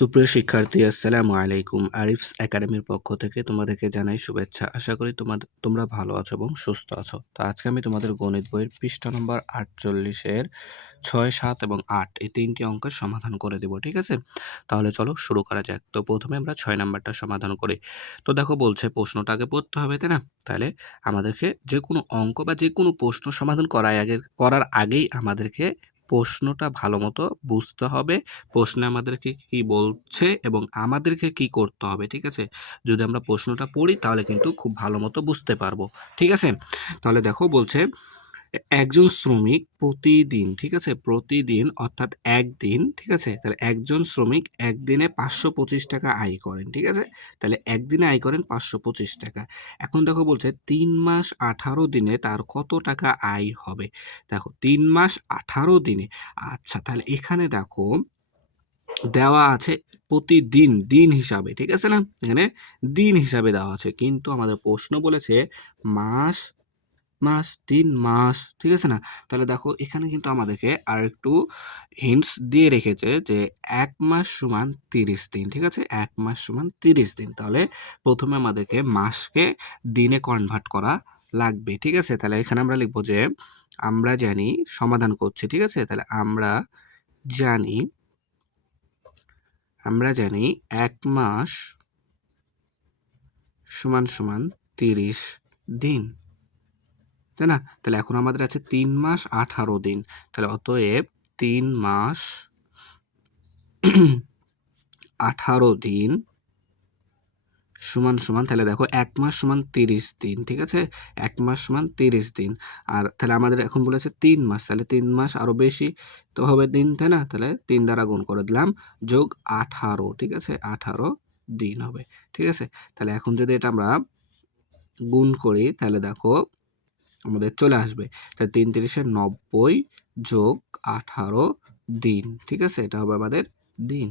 সুপ্রিয় শিক্ষার্থী, আসসালামু আলাইকুম। আরিফস একাডেমির পক্ষ থেকে তোমাদেরকে জানাই শুভেচ্ছা। আশা করি তোমরা ভালো আছো এবং সুস্থ আছো। তো আজকে আমি তোমাদের গণিত বইয়ের পৃষ্ঠা নম্বর 48 এর 6, 7 এবং 8 এই 3টি অঙ্কের সমাধান করে দেব। ঠিক আছে? তাহলে চলো শুরু করা যাক। তো প্রথমে আমরা 6 নাম্বারটা সমাধান করি। তো দেখো বলছে প্রশ্নটা আগে পড়তে হবে, তাই না? তাহলে আমাদেরকে যেকোনো অঙ্ক বা যেকোনো প্রশ্ন সমাধান করার আগেই আমাদেরকে প্রশ্নটা ভালোমতো বুঝতে হবে। প্রশ্নে আমাদেরকে কি বলছে এবং আমাদেরকে কি করতে হবে। ঠিক আছে? যদি আমরা প্রশ্নটা পড়ি তাহলে কিন্তু খুব ভালো মতো বুঝতে পারবো। ঠিক আছে? তাহলে দেখো বলছে একজন শ্রমিক প্রতিদিন, ঠিক আছে, প্রতিদিন অর্থাৎ একদিন, ঠিক আছে, তাহলে একজন শ্রমিক একদিনে 525 টাকা আয় করেন। ঠিক আছে? তাহলে একদিনে আয় করেন 525 টাকা। এখন দেখো বলছে 3 মাস 18 দিনে তার কত টাকা আয় হবে। দেখো 3 মাস 18 দিনে, আচ্ছা তাহলে এখানে দেখো দেওয়া আছে প্রতিদিন, দিন হিসাবে। ঠিক আছে না? এখানে দিন হিসাবে দেওয়া আছে, কিন্তু আমাদের প্রশ্ন বলেছে মাস, মাস 3 মাস। ঠিক আছে না? তাহলে দেখো এখানে কিন্তু আমাদেরকে আর একটু হিন্টস দিয়ে রেখেছে যে 1 মাস সমান 30 দিন। ঠিক আছে? 1 মাস সমান 30 দিন। তাহলে প্রথমে আমাদেরকে মাসকে দিনে কনভার্ট করা লাগবে। ঠিক আছে? তাহলে এখানে আমরা লিখবো যে আমরা জানি, সমাধান করছি। ঠিক আছে? তাহলে জানি আমরা জানি 1 মাস সমান সমান 30 দিন, তাই না? তাহলে এখন আমাদের আছে 3 মাস 18 দিন। তাহলে অতএব 3 মাস 18 দিন সমান সমান, তাহলে দেখো 1 মাস সমান 30 দিন। ঠিক আছে? 1 মাস সমান 30 দিন। আর তাহলে আমাদের এখন বলেছে 3 মাস, তাহলে 3 মাস আরো বেশি তো হবে দিন, তাই না? তাহলে 3 দ্বারা গুণ করে দিলাম, যোগ 18। ঠিক আছে? 18 দিন হবে। ঠিক আছে? তাহলে এখন যদি এটা আমরা গুণ করি তাহলে দেখো আমাদের চলে আসবে, তাহলে 3×3=90 যোগ 18 দিন। ঠিক আছে? এটা হবে আমাদের দিন।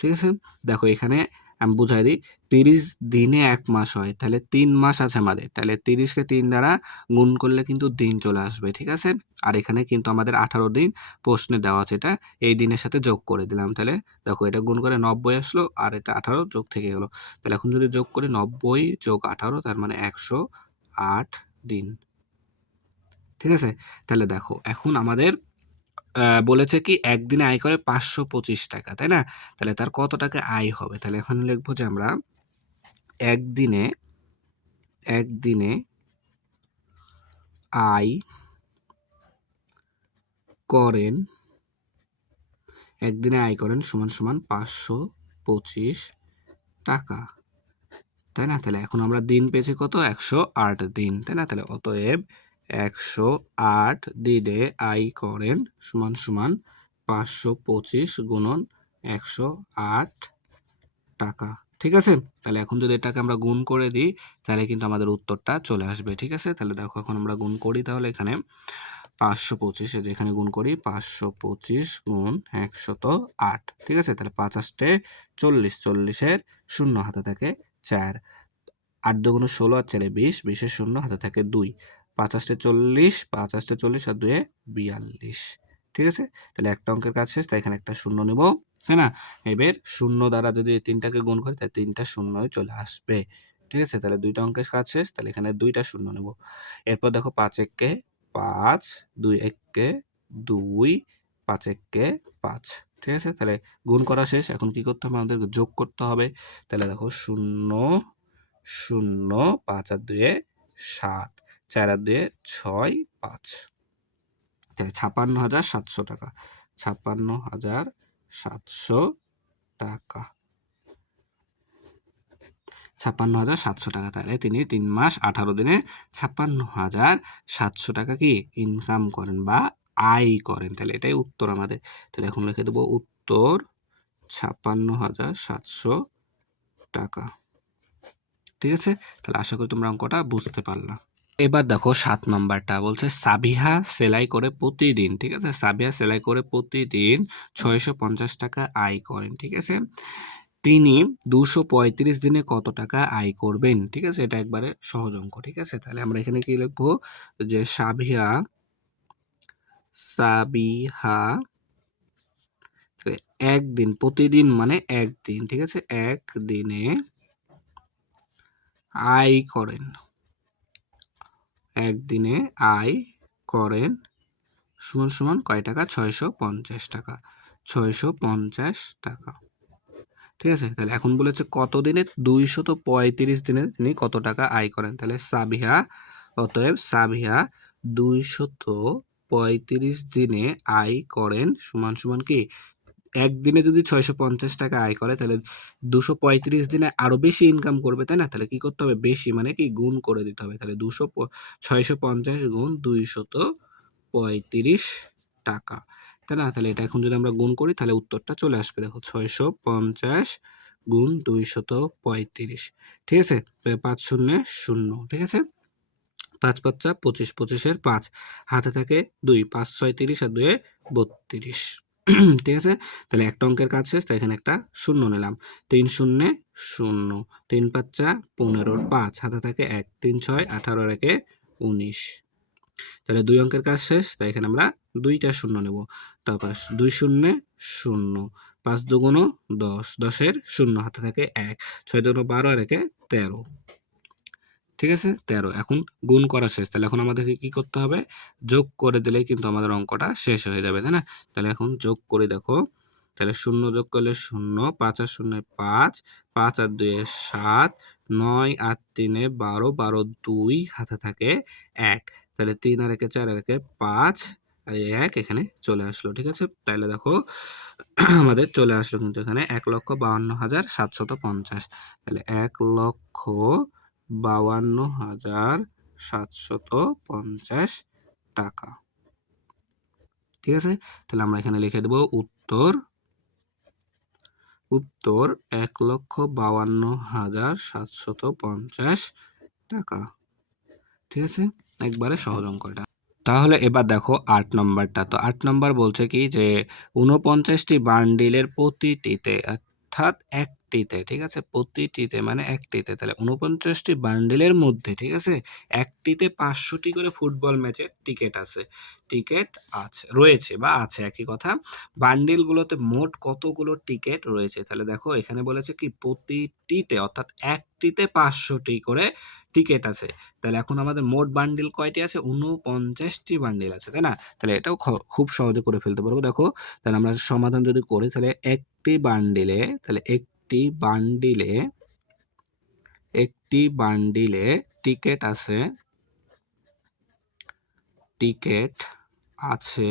ঠিক আছে? দেখো এখানে আমি বুঝাই দিই, 30 দিনে 1 মাস হয়, তাহলে 3 মাস আছে আমাদের, তাহলে 30কে 3 দ্বারা গুণ করলে কিন্তু দিন চলে আসবে। ঠিক আছে? আর এখানে কিন্তু আমাদের 18 দিন প্রশ্নে দেওয়া আছে, এটা এই দিনের সাথে যোগ করে দিলাম। তাহলে দেখো এটা গুণ করে 90 আসলো, আর এটা 18 যোগ থেকে গেলো। তাহলে এখন যদি যোগ করি 90 যোগ 18, তার মানে 108 দিন। ঠিক আছে? তাহলে দেখো এখন আমাদের বলেছে কি একদিনে আয় করে 525 টাকা, তাই না? তাহলে তার কত টাকা আয় হবে। তাহলে এখন লিখবো যে আমরা একদিনে একদিনে আয় করেন, একদিনে আয় করেন সমান সমান 525 টাকা, তাই না? তাহলে এখন আমরা দিন পেয়েছি কত, 108 দিন, তাই না? তাহলে অতএব 108 দিনে আয় করেন সমান সমান 525 গুণন 108 টাকা। ঠিক আছে? তাহলে এখন যদি এটাকে আমরা গুণ করে দিই তাহলে কিন্তু আমাদের উত্তরটা চলে আসবে। ঠিক আছে? তাহলে দেখো এখন আমরা গুণ করি, তাহলে এখানে 525, যেখানে গুণ করি 525 গুণ 108। ঠিক আছে? তাহলে 5 × 8 = 40, 40-এর শূন্য হাতে থাকে 4, 8 × 2 = 16 আর 4 = 20, 20-এর শূন্য হাতে থাকে 2, 5 × 8 = 40, 5 × 8 = 40 আর 2 = 42। ঠিক আছে? তাহলে একটা অঙ্কের কাজ শেষ, তাই এখানে একটা শূন্য নেব, তাই না? এবার শূন্য দ্বারা যদি এই 3টাকে গুণ করি তাহলে 3টা শূন্যই চলে আসবে। ঠিক আছে? তাহলে 2টা অঙ্কের কাজ শেষ, তাহলে এখানে 2টা শূন্য নেব। এরপর দেখো 5 × 1 = 5, 2 × 1 = 2, 5 × 1 = 5। ঠিক আছে? তাহলে গুণ করা শেষ, এখন কি করতে হবে, আমাদেরকে যোগ করতে হবে। তাহলে দেখো 0, 0, 5 আর 2 = 7, 4 আর 2 = 6, 5। তাহলে 56,700 টাকা, 56,700 টাকা, 56,700 টাকা। তাহলে তিনি 3 মাস 18 দিনে 56,700 টাকা কি ইনকাম করেন বা আয় করেন। তাহলে এটাই উত্তর আমাদের। তাহলে এখন লিখে দেবো উত্তর 56,700 টাকা। ঠিক আছে? তাহলে আশা করি তোমরা অঙ্কটা বুঝতে পারলা। এবার দেখো 7 নাম্বারটা বলছে সাবিহা সেলাই করে প্রতিদিন, ঠিক আছে, সাবিহা সেলাই করে প্রতিদিন 650 টাকা আয় করেন। ঠিক আছে? তিনি 235 দিনে কত টাকা আয় করবেন। ঠিক আছে? এটা একবারে সহজ অঙ্ক। ঠিক আছে? তাহলে আমরা এখানে কি লিখবো, যে সাবিহা সাবিহা একদিন, প্রতিদিন মানে একদিন, ঠিক আছে, একদিনে আয় করেন, একদিনে আয় করেন সমান সমান কয় টাকা? 650 টাকা, 650 টাকা। ঠিক আছে, তাহলে এখন বলেছে কত দিনে? 235 দিনে তিনি কত টাকা আয় করেন। তাহলে সাবিহা, অতএব সাবিহা 235 দিনে আয় করেন সমান সমান কি, একদিনে যদি 650 টাকা আয় করে তাহলে 235 দিনে আরো বেশি ইনকাম করবে, তাই না? তাহলে কি করতে হবে? বেশি মানে কি, গুণ করে দিতে হবে। তাহলে 650 গুণ 235 টাকা, তাই না? তাহলে এটা এখন যদি আমরা গুণ করি তাহলে উত্তরটা চলে আসবে। দেখো 650 গুণ 235, ঠিক আছে? তাহলে 5 শূন্য 0, ঠিক আছে? 5 5 25, 25-এর 5 হাতে থাকে 2, 5 6 30 আর 2 32, ঠিক আছে? তাহলে একটা অঙ্কের কাজ শেষ, তাই এখানে একটা শূন্য নিলাম। 3 শূন্য 0, 3 5 15, 5 হাতে থাকে 1, 3 6 18 আর 1 19। তাহলে 2 অঙ্কের কাজ শেষ, তাই এখানে আমরা 2টা শূন্য নেব। তারপর 2 শূন্য 0, 5 দুগুণ 10, 10-এর 0 হাতে থাকে 1, 6 দুগুণ 12 আর 1 13, ঠিক আছে? 13। এখন গুণ করা শেষ, তাহলে এখন আমাদেরকে কি করতে হবে? যোগ করে দিলেই কিন্তু আমাদের অঙ্কটা শেষ হয়ে যাবে, তাই না? তাহলে এখন যোগ করে দেখো, তাহলে 0 যোগ করলে 0, 5 আর 0 5, 5 আর 2 7, 9 আর 3 12, 12 2 হাতে থাকে 1, তাহলে 3 আর 1 4 আর 1 5 আর 1 এখানে চলে আসলো, ঠিক আছে? তাহলে দেখো আমাদের চলে আসলো কিন্তু এখানে 1,52,750, তাহলে 1,52,750 টাকা, ঠিক আছে? তাহলে আমরা এখানে লিখে দেব উত্তর, উত্তর 1,52,750 টাকা, ঠিক আছে? একবারে সহজ অঙ্ক এটা। তাহলে এবার দেখো 8 নম্বরটা। তো 8 নম্বর বলছে কি যে 49টি বান্ডিলের প্রতিটিতে, অর্থাৎ একটিতে, ঠিক আছে, প্রতিটিতে মানে একটিতে, তাহলে 49টি বান্ডিলের মধ্যে, ঠিক আছে, একটিতে 500টি করে ফুটবল ম্যাচের টিকিট আছে, টিকিট আছে, রয়েছে বা আছে, একই কথা। বান্ডিলগুলোতে মোট কতগুলো টিকিট রয়েছে? তাহলে দেখো এখানে বলেছে কি প্রতিটিতে, অর্থাৎ একটিতে 500টি করে টিকিট আছে। তাহলে এখন আমাদের মোট বান্ডিল কয়টি আছে? 49টি বান্ডিল আছে, তাই না? তাহলে এটাও খুব সহজে করে ফেলতে পারবো। দেখো তাহলে আমরা সমাধান যদি করি তাহলে একটি বান্ডিলে, তাহলে একটি বান্ডিলে, একটি বান্ডিলে টিকিট আছে, টিকিট আছে,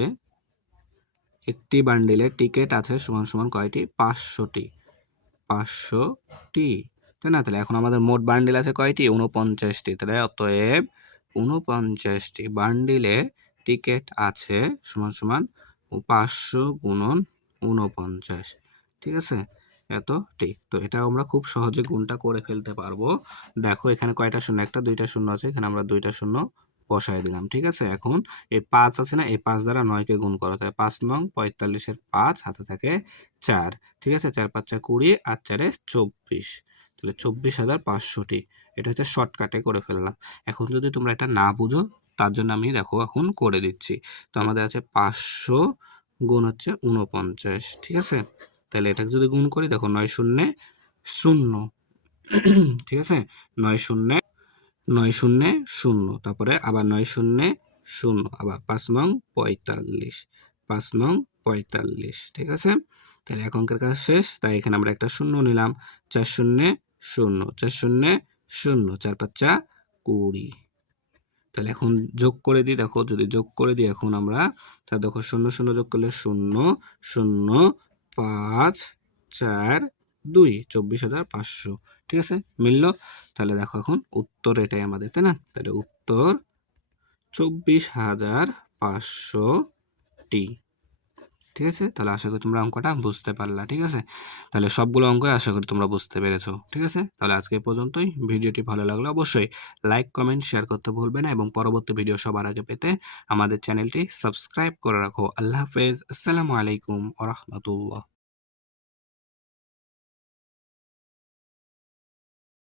একটি বান্ডিলে টিকিট আছে সমান সমান কয়টি? 500টি, 500টি, তাই না? তাহলে এখন আমাদের মোট বান্ডিল আছে কয়টি? 49টি। তাহলে অতএব 49টি বান্ডিলে টিকিট আছে সমান সমান 500 গুণন 49, ঠিক আছে? এতটি। তো এটা আমরা খুব সহজে গুণটা করে ফেলতে পারবো। দেখো এখানে কয়টা শূন্য? একটা, দুইটা শূন্য আছে, এখানে আমরা দুইটা শূন্য বসাই দিলাম, ঠিক আছে? এখন এই 5 আছে না, এই 5 দ্বারা 9কে গুণ করো, তাহলে 5 নং 45-এর 5 হাতে থাকে 4, ঠিক আছে? 4 5 20 আর 4 24, তাহলে 24,500টি। এটা হচ্ছে শর্টকাটে করে ফেললাম। এখন যদি তোমরা এটা না বুঝো তার জন্য আমি দেখো এখন করে দিচ্ছি। তো আমাদের আছে 500 গুণ হচ্ছে 49, ঠিক আছে? তাহলে এটাকে যদি গুণ করি, দেখো 9 শূন্য 0, ঠিক আছে? 9 শূন্য 9 শূন্য 0, তারপরে আবার 9 শূন্য 0, আবার 5 নং 45, 5 নং 45, ঠিক আছে? তাহলে এখনকার কাজ শেষ, তাই এখানে আমরা একটা শূন্য নিলাম। 4 শূন্য 0, 4 শূন্য 0, 4 5 20, তাহলে এখন যোগ করে দিই। দেখো যদি যোগ করে দিই এখন আমরা, তাহলে দেখো 0 0 যোগ করলে 0 0 5 4 2, 24,500, ঠিক আছে? মিললো? তাহলে দেখো এখন উত্তর এটাই আমাদের, তাই না? তাহলে উত্তর 24,500টি, ঠিক আছে? তাহলে আশা করি তোমরা অঙ্কটা বুঝতে পারলা, ঠিক আছে? তাহলে সবগুলো অঙ্কই আশা করি তোমরা বুঝতে পেরেছো, ঠিক আছে? তাহলে আজকে এই পর্যন্তই। ভিডিওটি ভালো লাগলে অবশ্যই লাইক, কমেন্ট, শেয়ার করতে ভুলবে না এবং পরবর্তী ভিডিও সবার আগে পেতে আমাদের চ্যানেলটি সাবস্ক্রাইব করে রাখো। আল্লাহ হাফেজ। আসসালামু আলাইকুম ওয়া রাহমাতুল্লাহ।